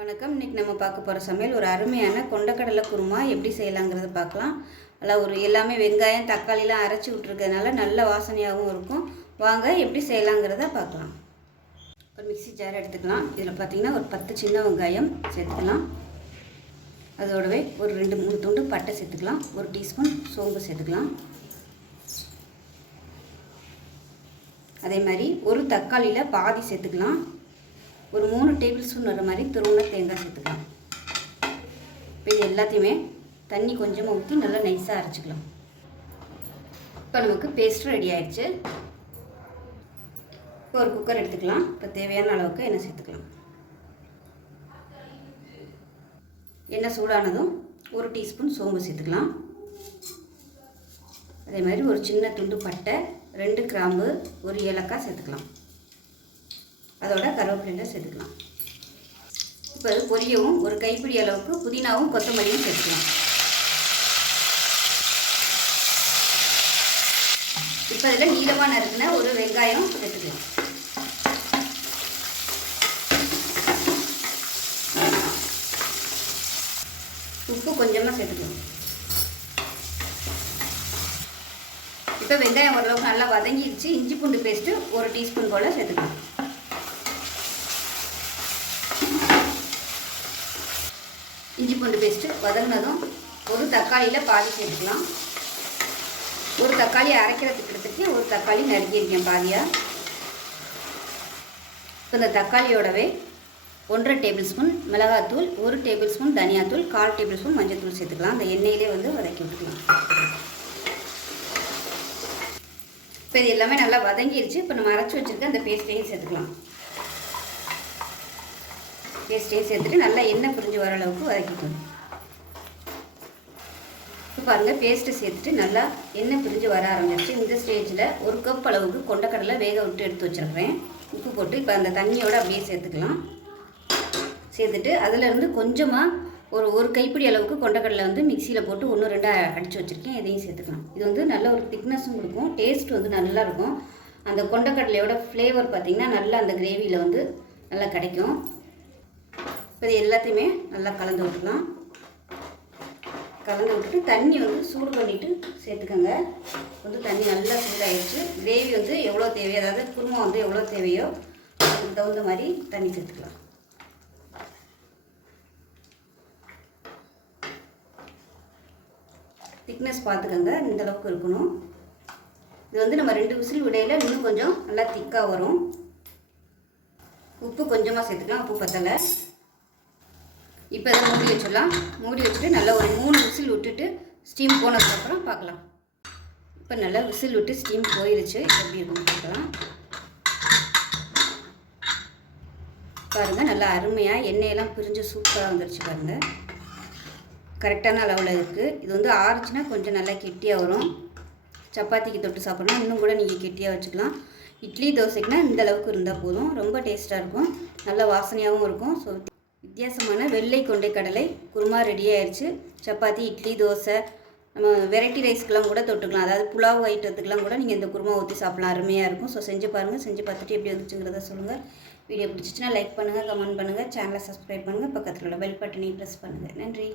வணக்கம். இன்றைக்கி நம்ம பார்க்க போகிற சமையல் ஒரு அருமையான கொண்டக்கடலை குருமா எப்படி செய்யலாங்கிறத பார்க்கலாம். அதில் எல்லாமே வெங்காயம் தக்காளிலாம் அரைச்சி விட்டுருக்கிறதுனால நல்ல வாசனையாகவும் இருக்கும். வாங்க எப்படி செய்யலாங்கிறத பார்க்கலாம். ஒரு மிக்ஸி ஜார் எடுத்துக்கலாம். இதில் பார்த்திங்கன்னா ஒரு 10 சின்ன வெங்காயம் சேர்த்துக்கலாம். அதோடவே ஒரு 2-3 துண்டு பட்டை சேர்த்துக்கலாம். 1 டீஸ்பூன் சோம்பு சேர்த்துக்கலாம். அதே மாதிரி ஒரு தக்காளியில் பாதி சேர்த்துக்கலாம். ஒரு 3 டேபிள் ஸ்பூன் வர மாதிரி துருவின தேங்காய் சேர்த்துக்கலாம். இப்போ இது எல்லாத்தையுமே தண்ணி கொஞ்சமாக ஊற்றி நல்லா நைஸாக அரைச்சிக்கலாம். இப்போ நமக்கு பேஸ்ட்டு ரெடி ஆயிடுச்சு. இப்போ ஒரு குக்கர் எடுத்துக்கலாம். இப்போ தேவையான அளவுக்கு எண்ணெய் சேர்த்துக்கலாம். எண்ணெய் சூடானதும் 1 டீஸ்பூன் சோம்பு சேர்த்துக்கலாம். அதே மாதிரி ஒரு சின்ன துண்டு பட்டை, 2 கிராம்பு, 1 ஏலக்காய் சேர்த்துக்கலாம். அதோட கருவேப்பிலை சேர்த்துக்கலாம். இப்போ அது பொரியவும் ஒரு கைப்பிடி அளவுக்கு புதினாவும் கொத்தமல்லியும் சேர்த்துக்கலாம். இப்போ அதில் நீளமாக நறுக்கின ஒரு வெங்காயம் சேர்த்துக்கலாம். உப்பு கொஞ்சமாக சேர்த்துக்கலாம். இப்போ வெங்காயம் ஓரளவுக்கு நல்லா வதங்கிடுச்சு. இஞ்சி பூண்டு பேஸ்ட்டு 1 டீஸ்பூன் போல் சேர்த்துக்கலாம். இஞ்சி பூண்டு பேஸ்ட்டு வதங்கினதும் ஒரு தக்காளியில் பாதி சேர்த்துக்கலாம். ஒரு தக்காளி அரைக்கிறதுக்கு ஒரு தக்காளி நறுக்கியிருக்கேன் பாதியாக. இப்போ இந்த தக்காளியோடவே 1.5 டேபிள் ஸ்பூன் மிளகாத்தூள், 1 டேபிள் ஸ்பூன் தனியாத்தூள், 1/4 டேபிள் ஸ்பூன் மஞ்சள்தூள் சேர்த்துக்கலாம். அந்த எண்ணெயிலே வதக்கி விட்டுக்கலாம். இப்போ இது எல்லாமே நல்லா வதங்கிடுச்சு. இப்போ நம்ம அரைச்சி வச்சுருக்க அந்த பேஸ்ட்டையும் சேர்த்துக்கலாம். பேஸ்ட்டையும் சேர்த்துட்டு நல்லா எண்ணெய் பிரிஞ்சு வர அளவுக்கு வதக்கிக்கணும். இப்போ பாருங்கள், பேஸ்ட்டு சேர்த்துட்டு நல்லா எண்ணெய் பிரிஞ்சு வர ஆரம்பிச்சிருச்சு. இந்த ஸ்டேஜில் 1 கப் அளவுக்கு கொண்டக்கடலை வேக விட்டு எடுத்து வச்சுருக்கிறேன். உப்பு போட்டு இப்போ அந்த தண்ணியோடு அப்படியே சேர்த்துக்கலாம். சேர்த்துட்டு அதிலேருந்து கொஞ்சமாக ஒரு கைப்பிடி அளவுக்கு கொண்டக்கடலை மிக்சியில் போட்டு 1-2 அடித்து வச்சுருக்கேன். இதையும் சேர்த்துக்கலாம். இது நல்ல ஒரு திக்னஸும் கொடுக்கும், டேஸ்ட் நல்லாயிருக்கும். அந்த கொண்டக்கடலையோட ஃப்ளேவர் பார்த்திங்கன்னா நல்லா அந்த கிரேவியில் நல்லா கிடைக்கும். இப்போ இது எல்லாத்தையுமே நல்லா கலந்து விட்டுக்கலாம். கலந்து விட்டுட்டு தண்ணி சூடு பண்ணிவிட்டு சேர்த்துக்கோங்க. தண்ணி நல்லா சூடாகிடுச்சு. கிரேவி எவ்வளோ தேவையோ, அதாவது குருமா எவ்வளோ தேவையோ அதுக்கு தகுந்த மாதிரி தண்ணி சேர்த்துக்கலாம். திக்னஸ் பார்த்துக்கோங்க, இந்தளவுக்கு இருக்கணும். இது நம்ம 2 விசில் விடையில் இன்னும் கொஞ்சம் நல்லா திக்காக வரும். உப்பு கொஞ்சமாக சேர்த்துக்கலாம், உப்பு பத்தலை. இப்போ இதை மூடி வச்சிடலாம். மூடி வச்சுட்டு நல்லா ஒரு 3 விசில் விட்டுட்டு ஸ்டீம் போனதுக்கப்புறம் பார்க்கலாம். இப்போ நல்லா விசில் விட்டு ஸ்டீம் போயிடுச்சு. எப்படி இருக்குன்னு பார்க்கலாம். பாருங்கள், நல்லா அருமையாக எண்ணெயெல்லாம் பிரிஞ்சு சூப்பராக வந்துடுச்சு. பாருங்கள், கரெக்டான அளவில் இருக்குது. இது ஆறுச்சுன்னா கொஞ்சம் நல்லா கெட்டியாக வரும். சப்பாத்திக்கு தொட்டு சாப்பிட்ணும், இன்னும் கூட நீங்கள் கெட்டியாக வச்சுக்கலாம். இட்லி தோசைக்குனா இந்த அளவுக்கு இருந்தால் போதும். ரொம்ப டேஸ்ட்டாக இருக்கும், நல்ல வாசனையாகவும் இருக்கும். ஸோ வித்தியாசமான வெள்ளை கொண்டை கடலை குருமா ரெடி ஆயிடுச்சு. சப்பாத்தி, இட்லி, தோசை, நம்ம வெரைட்டி ரைஸ்க்கெலாம் கூட தொட்டுக்கலாம். அதாவது புலாவ் ஐட்டத்துக்கெலாம் கூட நீங்கள் இந்த குருமா ஊற்றி சாப்பிட்லாம், அருமையாக இருக்கும். ஸோ செஞ்சு பாருங்கள். செஞ்சு பார்த்துட்டு எப்படி வந்துச்சுங்கிறத சொல்லுங்கள். வீடியோ பிடிச்சிச்சின்னா லைக் பண்ணுங்கள், கமெண்ட் பண்ணுங்கள், சேனலை சப்ஸ்கிரைப் பண்ணுங்கள், பக்கத்தில் உள்ள பெல் பட்டனையும் ப்ரெஸ் பண்ணுங்கள். நன்றி.